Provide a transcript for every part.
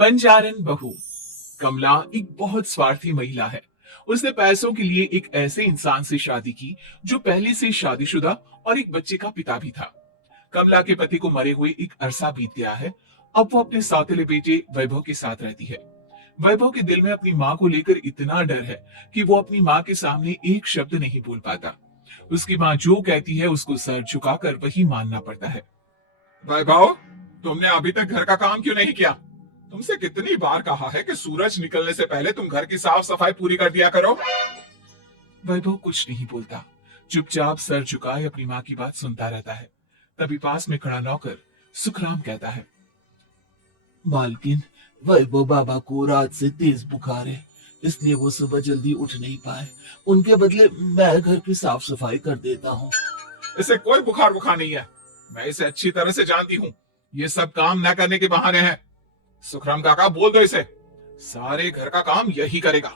बंजारन बहू। कमला एक बहुत स्वार्थी महिला है। उसने पैसों के लिए एक ऐसे इंसान से शादी की जो पहले से शादीशुदा और एक बच्चे का पिता भी था। कमला के पति को मरे हुए एक अरसा बीत गया है। अब वो अपने सौतेले बेटे वैभव के साथ रहती है। वैभव के दिल में अपनी माँ को लेकर इतना डर है कि वो अपनी माँ के सामने एक शब्द नहीं बोल पाता। उसकी माँ जो कहती है उसको सर झुकाकर वही मानना पड़ता है। वैभव, तुमने अभी तक घर का काम क्यों नहीं किया? तुमसे कितनी बार कहा है कि सूरज निकलने से पहले तुम घर की साफ सफाई पूरी कर दिया करो। वैभव कुछ नहीं बोलता, चुपचाप सर झुकाए अपनी माँ की बात सुनता रहता है। तभी पास में खड़ा नौकर सुखराम कहता है, मालकिन, वैभव बाबा को रात से तेज बुखार है, इसलिए वो सुबह जल्दी उठ नहीं पाए। उनके बदले मैं घर की साफ सफाई कर देता हूँ। इसे कोई बुखार नहीं है। मैं इसे अच्छी तरह से जानती हूँ। ये सब काम न करने के बहाने हैं। सुखराम काका, बोल दो इसे, सारे घर का काम यही करेगा।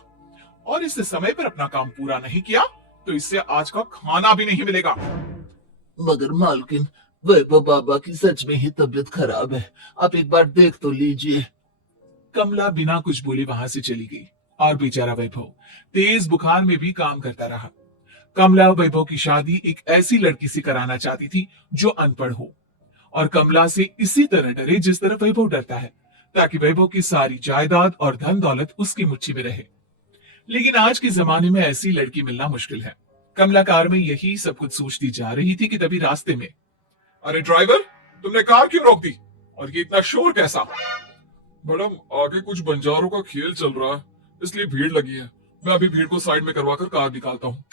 और इसने समय पर अपना काम पूरा नहीं किया तो इससे आज का खाना भी नहीं मिलेगा। मगर मालकिन, वैभव बाबा की सच में ही तबीयत खराब है, आप एक बार देख तो लीजिए। कमला बिना कुछ बोले वहां से चली गई और बेचारा वैभव तेज बुखार में भी काम करता रहा। कमला वैभव की शादी एक ऐसी लड़की से कराना चाहती थी जो अनपढ़ हो और कमला से इसी तरह डरे जिस तरह वैभव डरता है, ताकि वैभव की सारी जायदाद और धन दौलत उसकी मुट्ठी में रहे। लेकिन आज के जमाने में ऐसी लड़की मिलना मुश्किल है। कमला कार में यही सब कुछ सोचती जा रही थी कि तभी रास्ते में, अरे ड्राइवर, तुमने कार क्यों रोक दी? और ये इतना शोर कैसा? मैडम, आगे कुछ बंजारों का खेल चल रहा है, इसलिए भीड़ लगी है। मैं अभी भीड़ को साइड में करवाकर कार निकालता हूँ।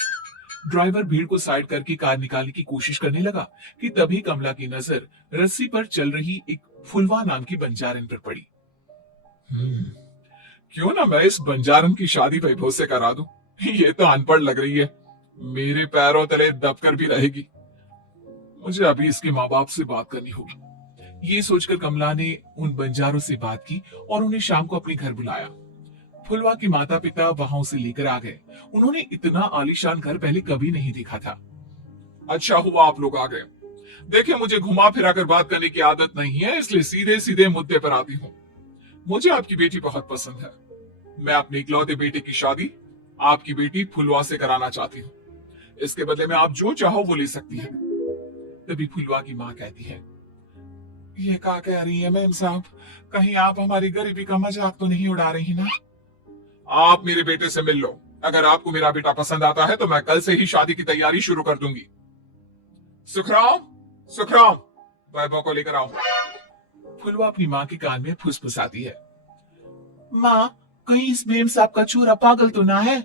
ड्राइवर भीड़ को साइड करके कार निकालने की कोशिश करने लगा कि तभी कमला की नजर रस्सी पर चल रही एक फुलवा नाम की बंजारन पर पड़ी। क्यों ना मैं इस बंजारन की शादी वैभव से करा दूं? ये तो अनपढ़ लग रही है, मेरे पैरों तले दबकर भी रहेगी। मुझे अभी इसके माँ बाप से बात करनी होगी। ये सोचकर कमला ने उन बंजारों से बात की और उन्हें शाम को अपने घर बुलाया। फुलवा के माता पिता वहां उसे लेकर आ गए। उन्होंने इतना आलीशान घर पहले कभी नहीं देखा था। अच्छा हुआ आप लोग आ गए। देखिए, मुझे घुमा फिरा कर बात करने की आदत नहीं है, इसलिए सीधे सीधे मुद्दे पर आती हूँ। मुझे आपकी बेटी बहुत पसंद है। मैं अपने इकलौते बेटे की शादी आपकी बेटी फुलवा से कराना चाहती हूँ। इसके बदले में आप जो चाहो वो ले सकती है। तभी फुलवा की माँ कहती है, ये क्या कह रही है मैम साहब? कहीं आप हमारी गरीबी का मजाक तो नहीं उड़ा रही ना? आप मेरे बेटे से मिल लो। अगर आपको मेरा बेटा पसंद आता है तो मैं कल से ही शादी की तैयारी शुरू कर दूंगी। सुखराम, सुखराम, वैभव को लेकर आओ। फुलवा अपनी माँ के कान में फुसफुसाती है, माँ, कहीं इस मेम साहब का छोरा पागल तो ना है?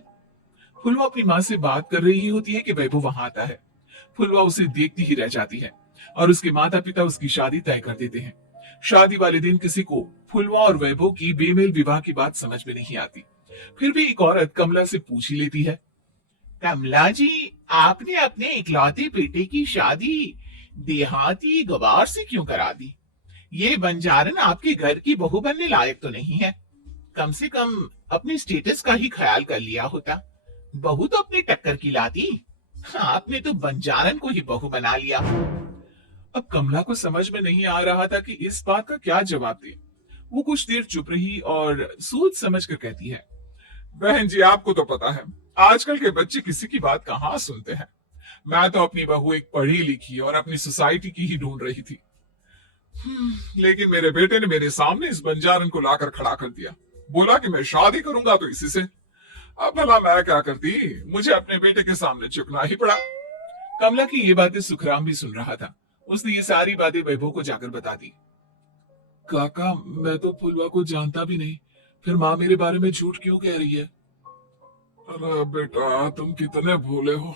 फुलवा अपनी माँ से बात कर रही होती है कि वैभव वहां आता है। फुलवा उसे देखती ही रह जाती है और उसके माता पिता उसकी शादी तय कर देते हैं। शादी वाले दिन किसी को फुलवा और वैभव की बेमेल विवाह की बात समझ में नहीं आती। फिर भी एक औरत कमला से पूछ ही लेती है, कमला जी, आपने अपने इकलौते बेटे की शादी देहाती गवार से क्यों करा दी? ये बंजारन आपके घर की बहू बनने लायक तो नहीं है। कम से कम अपने स्टेटस का ही ख्याल कर लिया होता। बहू तो अपनी टक्कर की लाती, आपने तो बंजारन को ही बहू बना लिया। अब कमला को समझ में नहीं आ रहा था कि इस बात का क्या जवाब दे। वो कुछ देर चुप रही और सोच समझ कर कहती है, बहन जी, आपको तो पता है आजकल के बच्चे किसी की बात कहाँ सुनते हैं। मैं तो अपनी बहू एक पढ़ी लिखी और अपनी सोसाइटी की ही ढूंढ रही थी। लेकिन मेरे बेटे ने मेरे सामने इस बंजारन को लाकर खड़ा कर दिया। बोला कि मैं शादी करूंगा तो इसी से। अब भला मैं क्या करती, मुझे अपने बेटे के सामने झुकना ही पड़ा। कमला की ये बातें सुखराम भी सुन रहा था। उसने ये सारी बातें वैभव को जाकर बता दी। काका, मैं तो फुलवा को जानता भी नहीं, फिर माँ मेरे बारे में झूठ क्यों कह रही है? अरे बेटा, तुम कितने भोले हो,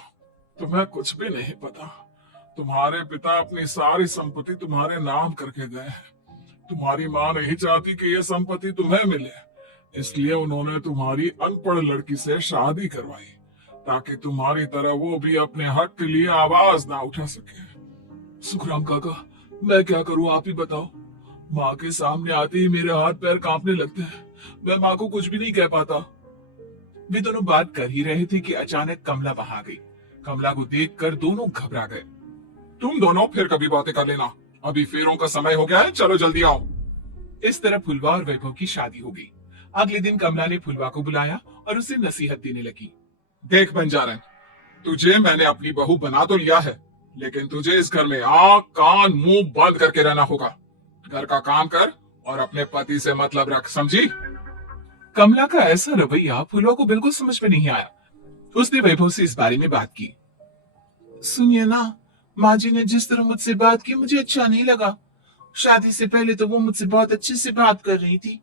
तुम्हें कुछ भी नहीं पता। तुम्हारे पिता अपनी सारी संपत्ति तुम्हारे नाम करके गए हैं। तुम्हारी माँ नहीं चाहती कि यह संपत्ति तुम्हें मिले, इसलिए उन्होंने तुम्हारी अनपढ़ लड़की से शादी करवाई ताकि तुम्हारी तरह वो भी अपने हक के लिए आवाज ना उठा सके। सुखराम काका, मैं क्या करूं, आप ही बताओ। माँ के सामने आते ही मेरे हाथ पैर कांपने लगते हैं। मैं माँ को कुछ भी नहीं कह पाता। वे दोनों बात कर ही रहे थे कि अचानक कमला वहां आ गई। कमला को देखकर दोनों घबरा गए। तुम दोनों फिर कभी बातें कर लेना, अभी फेरों का समय हो गया है, चलो जल्दी आओ। इस तरह फुलवा और वैभव की शादी हो गई। अगले दिन कमला ने फुलवा को बुलाया और उसे नसीहत देने लगी। देख बंजारन, तुझे मैंने अपनी बहू बना तो लिया है, लेकिन तुझे इस घर में आंख कान मुंह बंद करके रहना होगा। घर का काम कर और अपने पति से मतलब रख, समझी? कमला का ऐसा रवैया फुलवा को बिल्कुल समझ में नहीं आया। उसने वैभव से इस बारे में बात की। सुनिए ना, माँ जी ने जिस तरह मुझसे बात की मुझे अच्छा नहीं लगा। शादी से पहले तो वो मुझसे बहुत अच्छे से बात कर रही थी,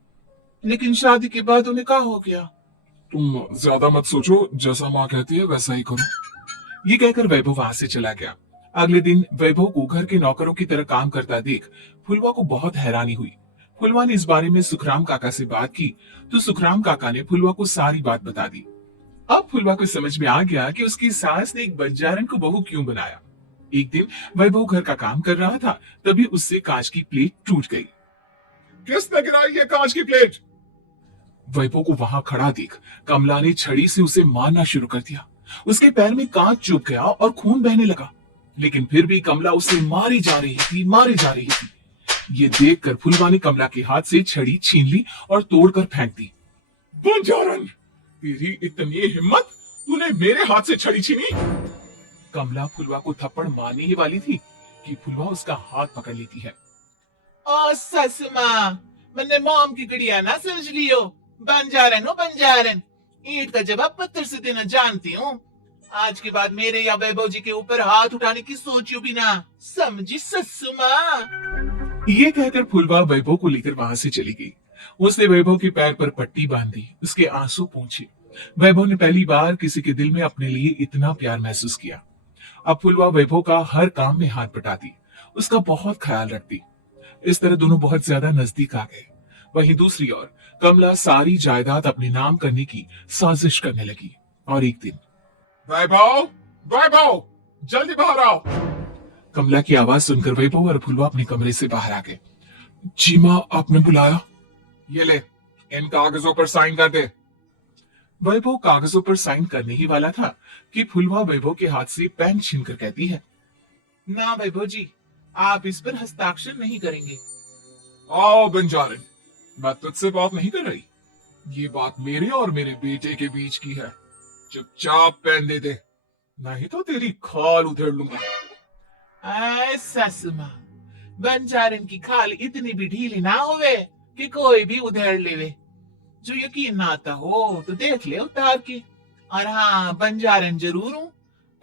लेकिन शादी के बाद उन्हें क्या हो गया। तुम ज्यादा मत सोचो, जैसा माँ कहती है वैसा ही करो। ये कहकर वैभव वहां से चला गया। अगले दिन वैभव को घर के नौकरों की तरह काम करता देख फुलवा को बहुत हैरानी हुई। फुलवा ने इस बारे में सुखराम काका से बात की तो सुखराम काका ने फुलवा को सारी बात बता दी। अब फुलवा को समझ में आ गया कि उसकी सास ने एक बंजारन को बहू क्यों बनाया। एक दिन वैभव घर का काम कर रहा था, तभी उससे कांच की प्लेट टूट गई। किसने गिराई ये कांच की प्लेट? वैभव को वहां खड़ा देख कमला ने छड़ी से उसे मारना शुरू कर दिया। उसके पैर में कांच चुभ गया और खून बहने लगा, लेकिन फिर भी कमला उसे मारी जा रही थी। ये देखकर फुलवा ने कमला के हाथ से छड़ी छीन ली और तोड़कर फेंक दी। बंजारन, तेरी इतनी हिम्मत, तूने मेरे हाथ से छड़ी छीनी? कमला फुलवा को थप्पड़ मारने ही वाली थी कि फुलवा उसका हाथ पकड़ लेती है। ओ सस माँ, मैंने मॉम की गुड़िया ना समझ लियो। बंजारन हो बंजारन, ईंट का जवाब पत्थर से देना जानती हूँ। आज के बाद मेरे या वैभव जी के ऊपर हाथ उठाने की सोचियो भी ना, समझी ससु माँ। ये कहकर फुलवा वैभव को लेकर वहां से चली गई। उसने वैभव के पैर पर पट्टी बांधी, उसके आंसू पोंछे। वैभव ने पहली बार किसी के दिल में अपने लिए इतना प्यार महसूस किया। अब फुलवा वैभव का हर काम में हाथ बटाती, उसका बहुत ख्याल रखती। इस तरह दोनों बहुत ज्यादा नजदीक आ गए। वहीं दूसरी ओर कमला सारी जायदाद अपने नाम करने की साजिश करने लगी। और एक दिन, वैभव, वैभव, जल्दी बाहर आओ। कमला की आवाज सुनकर वैभव और फुलवा अपने कमरे से बाहर आ गए। जी माँ, आपने बुलाया? ये ले, इन कागजों पर साइन कर दे। वैभव कागजों पर साइन करने ही वाला था कि फुलवा वैभव के हाथ से पेन छीनकर कहती है, ना वैभव जी, आप इस पर हस्ताक्षर नहीं करेंगे। आओ बंजारन, मैं तुझसे बात नहीं कर रही। ये बात मेरे और मेरे बेटे के बीच की है। चुपचाप पेन दे दे, नहीं तो तेरी खाल उधेड़ लूंगा। सस माँ, बंजारन की खाल इतनी भी ढीली ना होवे कि कोई भी उधेड़ लेवे। जो यकीन ना आता हो तो देख ले उतार के। और हाँ, बंजारन जरूर हूँ,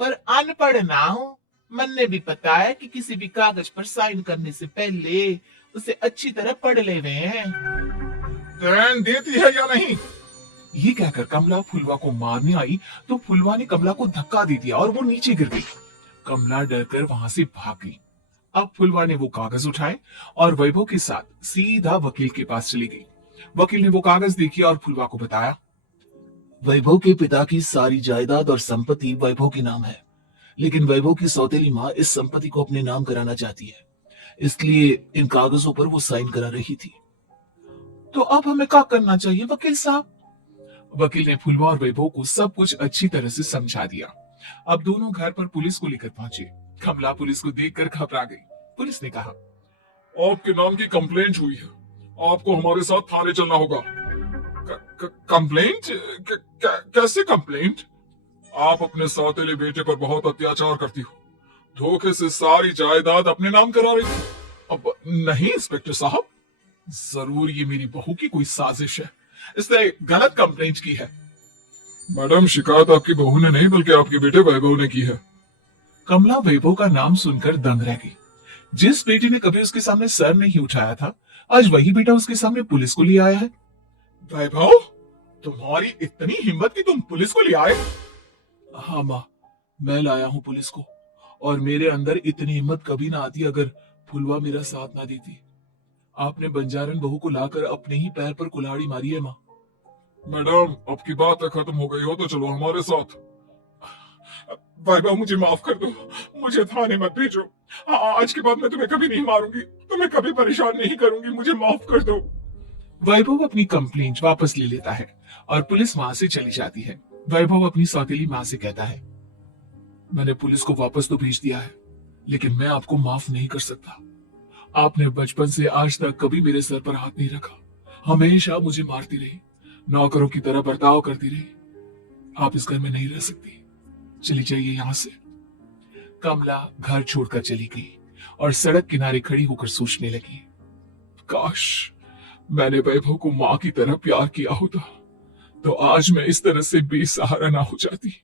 पर अनपढ़ ना हूँ। मन भी पता है कि किसी भी कागज पर साइन करने से पहले उसे अच्छी तरह पढ़ लेवे हैं। पेन देती है या नहीं? ये कहकर कमला फुलवा को मारने आई तो फुलवा ने कमला को धक्का दे दिया और वो नीचे गिर गई। कमला डरकर वहां से भाग गई। अब फुलवा ने वो कागज उठाए और वैभव के साथ सीधा वकील के पास चली गई। वकील ने वो कागज देखी और फुलवा को बताया, वैभव के पिता की सारी जायदाद और संपत्ति वैभव के नाम है, लेकिन वैभव की सौतेली माँ इस संपत्ति को अपने नाम कराना चाहती है, इसलिए इन कागजों पर वो साइन करा रही थी। तो अब हमें क्या करना चाहिए वकील साहब? वकील ने फुलवा और वैभव को सब कुछ अच्छी तरह से समझा दिया। अब दोनों घर पर पुलिस को लेकर पहुंचे। कमला पुलिस को देखकर घबरा गई। पुलिस ने कहा, आपके नाम की कंप्लेंट हुई है, आपको हमारे साथ थाने चलना होगा। कंप्लेंट? कैसे कंप्लेंट? आप अपने सौतेले बेटे पर बहुत अत्याचार करती हो, धोखे से सारी जायदाद अपने नाम करा रही थी। अब नहीं इंस्पेक्टर साहब, जरूर ये मेरी बहू की कोई साजिश है, इसने गलत कंप्लेंट की है। मैडम, शिकायत आपकी बहू ने नहीं बल्कि आपके बेटे वैभव ने की है। कमला वैभव का नाम सुनकर दंग रह गई। जिस बेटे ने कभी उसके सामने सर नहीं उठाया था, आज वही बेटा उसके सामने पुलिस को ले आया है। वैभव, तुम्हारी इतनी हिम्मत कि तुम पुलिस को ले आए? हाँ माँ, मैं लाया हूँ पुलिस को, और मेरे अंदर इतनी हिम्मत कभी ना आती अगर फुलवा मेरा साथ ना देती। आपने बंजारन बहू को लाकर अपने ही पैर पर कुल्हाड़ी मारी है माँ। मैडम, अब की बात खत्म हो गई हो तो चलो हमारे साथ। वैभव, मुझे माफ कर दो, मुझे थाने मत भेजो। आज के बाद मैं तुम्हें कभी नहीं मारूंगी, तुम्हें कभी परेशान नहीं करूंगी, मुझे माफ कर दो। वैभव अपनी कंप्लेंट वापस ले लेता है और पुलिस वहां से चली जाती है। वैभव अपनी सौतेली माँ से कहता है, मैंने पुलिस को वापस तो भेज दिया है, लेकिन मैं आपको माफ नहीं कर सकता। आपने बचपन से आज तक कभी मेरे सर पर हाथ नहीं रखा, हमेशा मुझे मारती रही, नौकरों की तरह बर्ताव करती रही। आप इस घर में नहीं रह सकती, चली जाइए यहां से। कमला घर छोड़कर चली गई और सड़क किनारे खड़ी होकर सोचने लगी, काश मैंने वैभव को मां की तरह प्यार किया होता, तो आज मैं इस तरह से बेसहारा ना हो जाती।